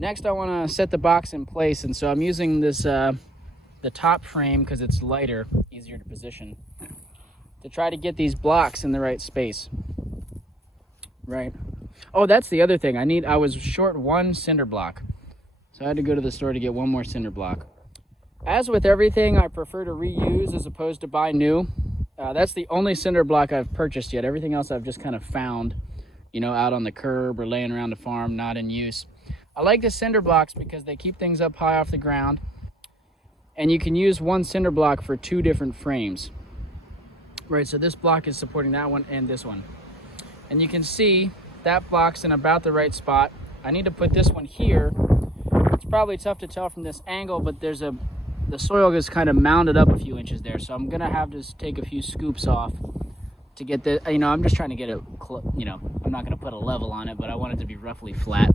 Next, I want to set the box in place, and so I'm using this the top frame because it's lighter, easier to position, to try to get these blocks in the right space. Right. Oh, that's the other thing. I was short one cinder block, so I had to go to the store to get one more cinder block. As with everything, I prefer to reuse as opposed to buy new. That's the only cinder block I've purchased yet. Everything else I've just kind of found, out on the curb or laying around the farm, not in use. I like the cinder blocks because they keep things up high off the ground, and you can use one cinder block for two different frames. Right, so this block is supporting that one and this one. And you can see that block's in about the right spot. I need to put this one here. It's probably tough to tell from this angle, but the soil is kind of mounded up a few inches there, so I'm gonna have to take a few scoops off to get the, I'm just trying to get it, I'm not gonna put a level on it, but I want it to be roughly flat.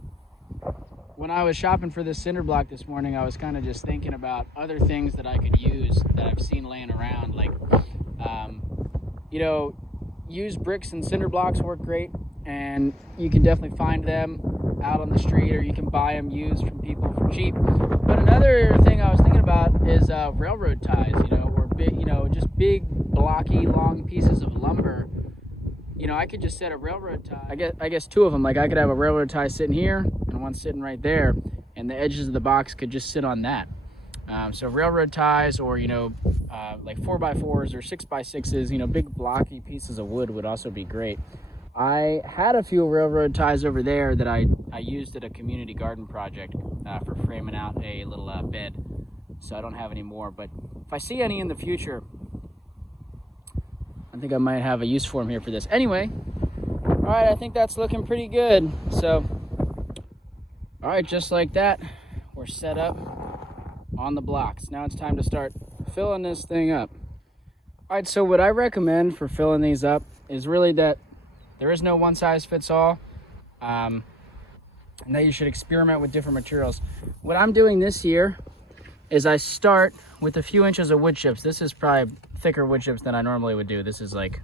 When I was shopping for this cinder block this morning, I was kind of just thinking about other things that I could use that I've seen laying around, like, used bricks and cinder blocks work great, and you can definitely find them out on the street, or you can buy them used from people for cheap. But another thing I was thinking about is railroad ties, or big, just big, blocky, long pieces of lumber. I could just set a railroad tie. I guess two of them. Like I could have a railroad tie sitting here and one sitting right there, and the edges of the box could just sit on that. So railroad ties, or like 4x4s or 6x6s, big blocky pieces of wood would also be great. I had a few railroad ties over there that I used at a community garden project for framing out a little bed, so I don't have any more. But if I see any in the future, I think I might have a use for them here for this. Anyway, all right, I think that's looking pretty good. So, all right, just like that, we're set up on the blocks. Now it's time to start filling this thing up. All right, so what I recommend for filling these up is really that there is no one size fits all, and that you should experiment with different materials. What I'm doing this year is I start with a few inches of wood chips. This is probably thicker wood chips than I normally would do. This is like,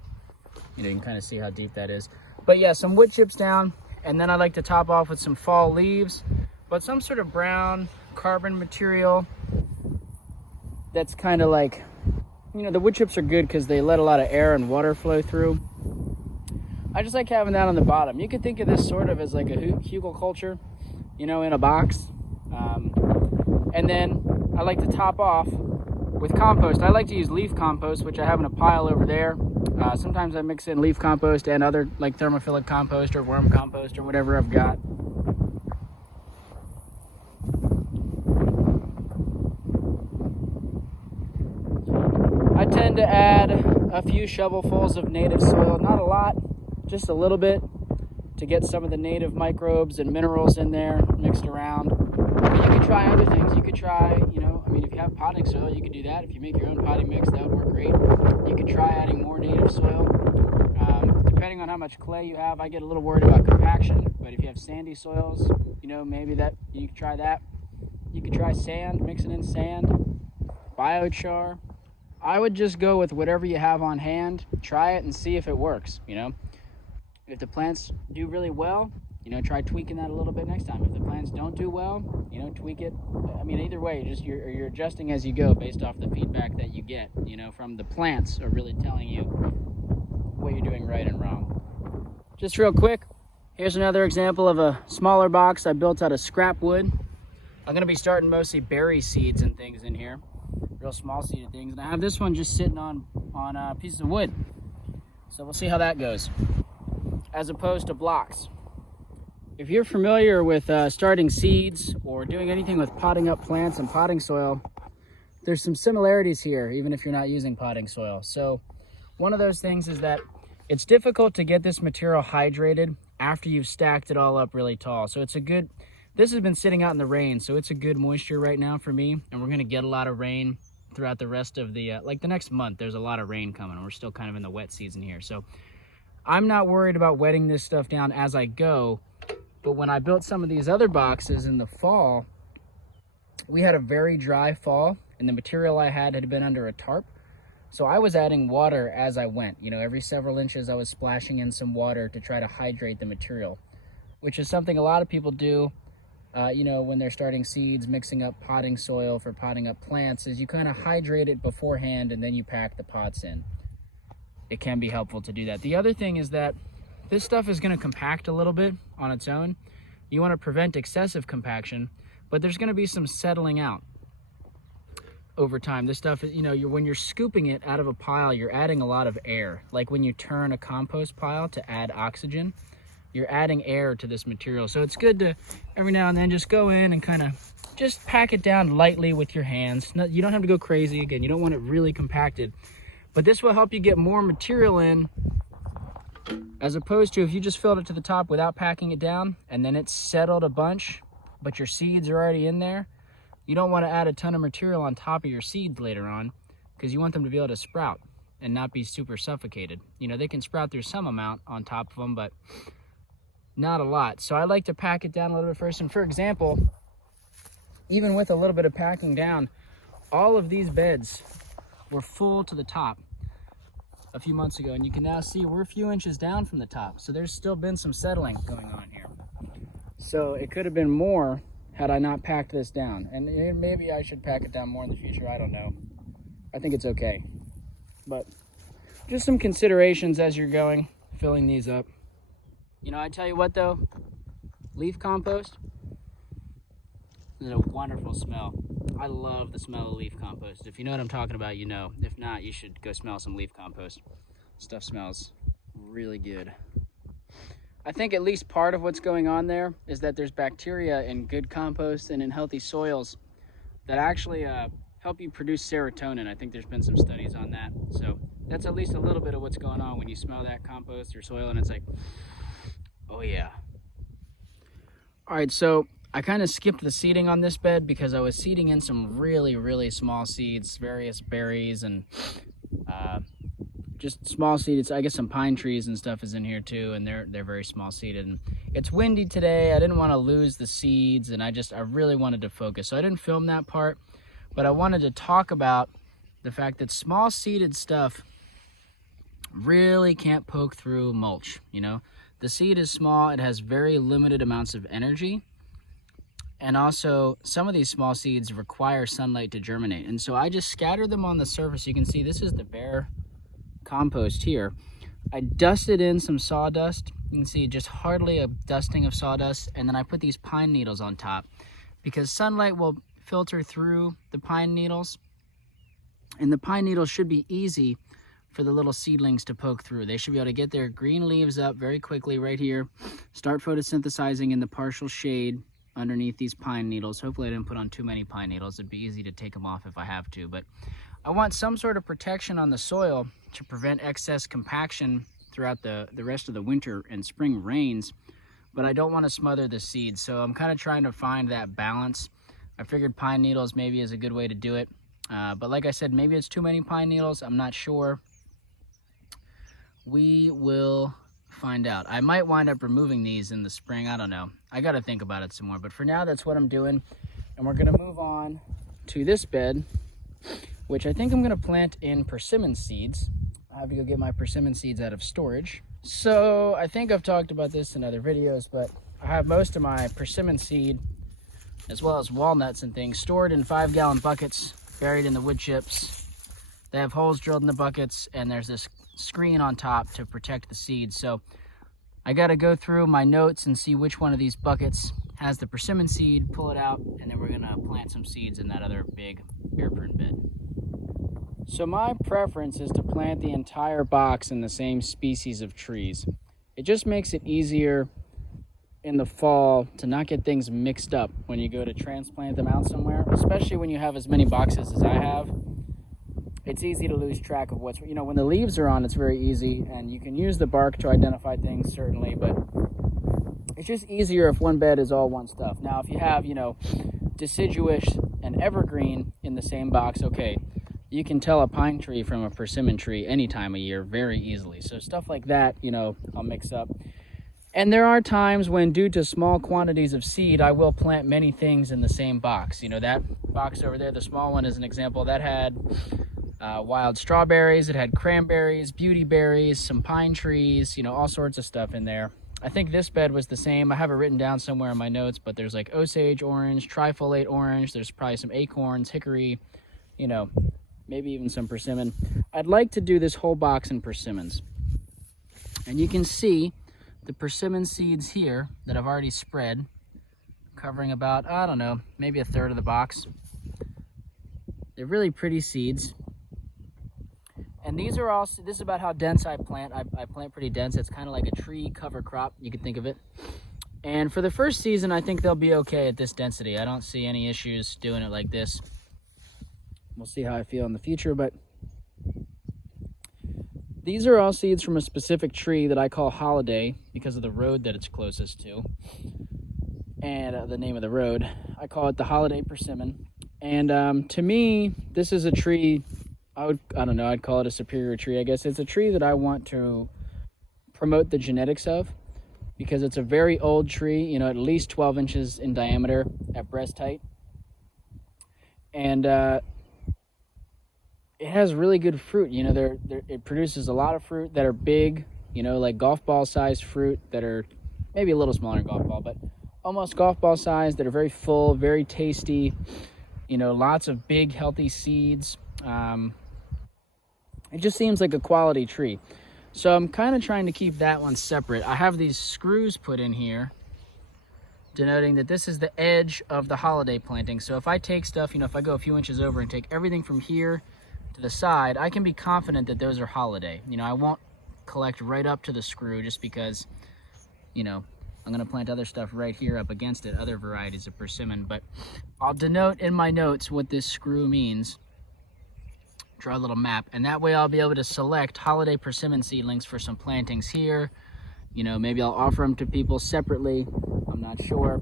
you can kind of see how deep that is. But yeah, some wood chips down, and then I like to top off with some fall leaves, but some sort of brown carbon material that's kind of like, the wood chips are good because they let a lot of air and water flow through. I just like having that on the bottom. You could think of this sort of as like a hugelkultur, in a box. And then I like to top off with compost. I like to use leaf compost, which I have in a pile over there. Sometimes I mix in leaf compost and other like thermophilic compost or worm compost or whatever I've got. I tend to add a few shovelfuls of native soil, not a lot, just a little bit, to get some of the native microbes and minerals in there mixed around. But you could try other things. You could try, if you have potting soil, you could do that. If you make your own potting mix, that would work great. You could try adding more native soil. Depending on how much clay you have, I get a little worried about compaction, but if you have sandy soils, maybe that you could try that. You could try sand, mixing in sand, biochar. I would just go with whatever you have on hand, try it and see if it works, If the plants do really well, try tweaking that a little bit next time. If the plants don't do well, tweak it. Either way, just you're adjusting as you go based off the feedback that you get, from the plants are really telling you what you're doing right and wrong. Just real quick, here's another example of a smaller box I built out of scrap wood. I'm gonna be starting mostly berry seeds and things in here, real small seeded things. And I have this one just sitting on pieces of wood. So we'll see how that goes, as opposed to blocks. If you're familiar with starting seeds or doing anything with potting up plants and potting soil, there's some similarities here, even if you're not using potting soil. So one of those things is that it's difficult to get this material hydrated after you've stacked it all up really tall. So this has been sitting out in the rain, so it's a good moisture right now for me, and we're gonna get a lot of rain throughout the rest of the, the next month. There's a lot of rain coming. We're still kind of in the wet season here. So I'm not worried about wetting this stuff down as I go. But when I built some of these other boxes in the fall, we had a very dry fall, and the material I had been under a tarp. So I was adding water as I went. Every several inches I was splashing in some water to try to hydrate the material, which is something a lot of people do you know, when they're starting seeds, mixing up potting soil for potting up plants, is you kind of hydrate it beforehand and then you pack the pots in. It can be helpful to do that. The other thing is that this stuff is going to compact a little bit on its own. You want to prevent excessive compaction, but there's going to be some settling out over time. This stuff, you know, when you're scooping it out of a pile, you're adding a lot of air. Like when you turn a compost pile to add oxygen, you're adding air to this material. So it's good to every now and then just go in and kind of just pack it down lightly with your hands. You don't have to go crazy. Again, you don't want it really compacted, but this will help you get more material in, as opposed to if you just filled it to the top without packing it down and then it's settled a bunch, but your seeds are already in there. You don't want to add a ton of material on top of your seeds later on, because you want them to be able to sprout and not be super suffocated. You know, they can sprout through some amount on top of them, but not a lot. So I like to pack it down a little bit first. And for example, even with a little bit of packing down, all of these beds were full to the top a few months ago, and you can now see we're a few inches down from the top. So there's still been some settling going on here. So it could have been more had I not packed this down. And maybe I should pack it down more in the future. I don't know. I think it's okay. But just some considerations as you're going, filling these up. You know, I tell you what though, leaf compost is a wonderful smell. I love the smell of leaf compost. If you know what I'm talking about, you know. If not, you should go smell some leaf compost. Stuff smells really good. I think at least part of what's going on there is that there's bacteria in good compost and in healthy soils that actually help you produce serotonin. I think there's been some studies on that. So that's at least a little bit of what's going on when you smell that compost or soil and it's like, oh yeah. All right, so I kind of skipped the seeding on this bed because I was seeding in some really, really small seeds, various berries and just small seeds. I guess some pine trees and stuff is in here too, and they're very small seeded. And it's windy today. I didn't want to lose the seeds, and I really wanted to focus. So I didn't film that part, but I wanted to talk about the fact that small seeded stuff really can't poke through mulch. You know, the seed is small. It has very limited amounts of energy. And also, some of these small seeds require sunlight to germinate. And so I just scatter them on the surface. You can see this is the bare compost here. I dusted in some sawdust. You can see just hardly a dusting of sawdust. And then I put these pine needles on top because sunlight will filter through the pine needles. And the pine needles should be easy for the little seedlings to poke through. They should be able to get their green leaves up very quickly right here, start photosynthesizing in the partial shade underneath these pine needles. Hopefully I didn't put on too many pine needles. It'd be easy to take them off if I have to, but I want some sort of protection on the soil to prevent excess compaction throughout the rest of the winter and spring rains, but I don't want to smother the seeds. So I'm kind of trying to find that balance. I figured pine needles maybe is a good way to do it. But like I said, maybe it's too many pine needles. I'm not sure. We will find out. I might wind up removing these in the spring. I don't know. I got to think about it some more. But for now, that's what I'm doing. And we're going to move on to this bed, which I think I'm going to plant in persimmon seeds. I have to go get my persimmon seeds out of storage. So I think I've talked about this in other videos, but I have most of my persimmon seed, as well as walnuts and things, stored in 5-gallon buckets, buried in the wood chips. They have holes drilled in the buckets, and there's this screen on top to protect the seeds. So I got to go through my notes and see which one of these buckets has the persimmon seed, pull it out, and then we're going to plant some seeds in that other big air prune bed. So my preference is to plant the entire box in the same species of trees. It just makes it easier in the fall to not get things mixed up when you go to transplant them out somewhere, especially when you have as many boxes as I have. It's easy to lose track of what's, you know, when the leaves are on, it's very easy, and you can use the bark to identify things, certainly, but it's just easier if one bed is all one stuff. Now, if you have, you know, deciduous and evergreen in the same box, okay, you can tell a pine tree from a persimmon tree any time of year very easily. So stuff like that, you know, I'll mix up. And there are times when, due to small quantities of seed, I will plant many things in the same box. You know, that box over there, the small one, is an example. That had wild strawberries, it had cranberries, beauty berries, some pine trees, you know, all sorts of stuff in there. I think this bed was the same. I have it written down somewhere in my notes, but there's like Osage orange, trifoliate orange. There's probably some acorns, hickory, you know, maybe even some persimmon. I'd like to do this whole box in persimmons. And you can see the persimmon seeds here that I've already spread, covering about, I don't know, maybe a third of the box. They're really pretty seeds. And these are all, this is about how dense I plant. I plant pretty dense. It's kind of like a tree cover crop, you can think of it. And for the first season, I think they'll be okay at this density. I don't see any issues doing it like this. We'll see how I feel in the future, but these are all seeds from a specific tree that I call Holiday because of the road that it's closest to. And the name of the road. I call it the Holiday Persimmon. And to me, this is a tree, I don't know, I'd call it a superior tree, I guess. It's a tree that I want to promote the genetics of because it's a very old tree, you know, at least 12 inches in diameter at breast height. And it has really good fruit, you know, it produces a lot of fruit that are big, you know, like golf ball sized fruit that are maybe a little smaller than golf ball, but almost golf ball size, that are very full, very tasty, you know, lots of big healthy seeds. It just seems like a quality tree. So I'm kind of trying to keep that one separate. I have these screws put in here denoting that this is the edge of the Holiday planting. So if I take stuff, you know, if I go a few inches over and take everything from here to the side, I can be confident that those are Holiday. You know, I won't collect right up to the screw just because, you know, I'm going to plant other stuff right here up against it, other varieties of persimmon. But I'll denote in my notes what this screw means. Draw a little map, and that way I'll be able to select Holiday persimmon seedlings for some plantings here. You know, maybe I'll offer them to people separately. I'm not sure.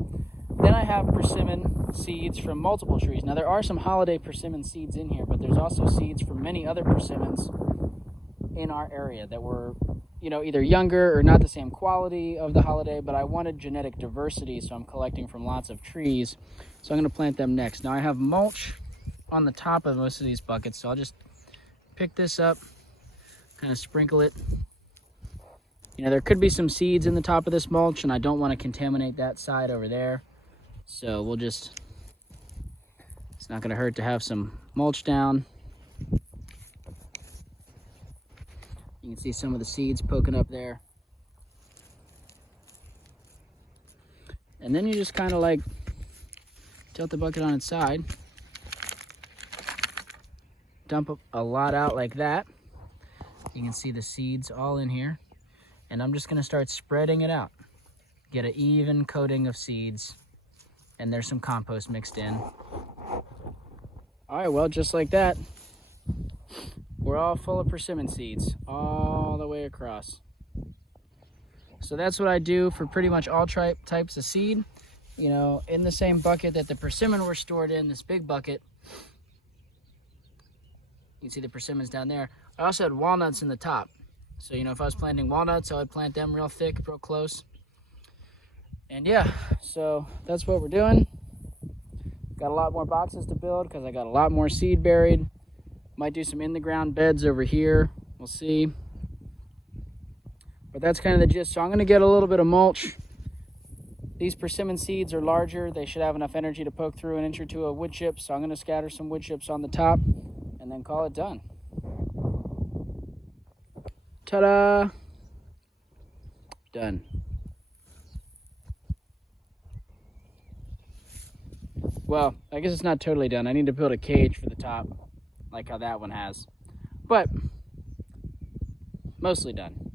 Then I have persimmon seeds from multiple trees. Now there are some Holiday persimmon seeds in here, but there's also seeds from many other persimmons in our area that were, you know, either younger or not the same quality of the Holiday, but I wanted genetic diversity, so I'm collecting from lots of trees. So I'm going to plant them next. Now I have mulch on the top of most of these buckets, so I'll just pick this up, kind of sprinkle it. You know, there could be some seeds in the top of this mulch, and I don't want to contaminate that side over there. So we'll just, it's not going to hurt to have some mulch down. You can see some of the seeds poking up there. And then you just kind of like tilt the bucket on its side. Dump a lot out like that. You can see the seeds all in here. And I'm just gonna start spreading it out. Get an even coating of seeds. And there's some compost mixed in. All right, well, just like that, we're all full of persimmon seeds all the way across. So that's what I do for pretty much all types of seed. You know, in the same bucket that the persimmon were stored in, this big bucket, you can see the persimmons down there. I also had walnuts in the top. So, you know, if I was planting walnuts, I would plant them real thick, real close. And yeah, so that's what we're doing. Got a lot more boxes to build because I got a lot more seed buried. Might do some in the ground beds over here. We'll see. But that's kind of the gist. So I'm going to get a little bit of mulch. These persimmon seeds are larger. They should have enough energy to poke through an inch or two of wood chips. So I'm going to scatter some wood chips on the top and then call it done. Ta-da! Done. Well, I guess it's not totally done. I need to build a cage for the top, like how that one has. But mostly done.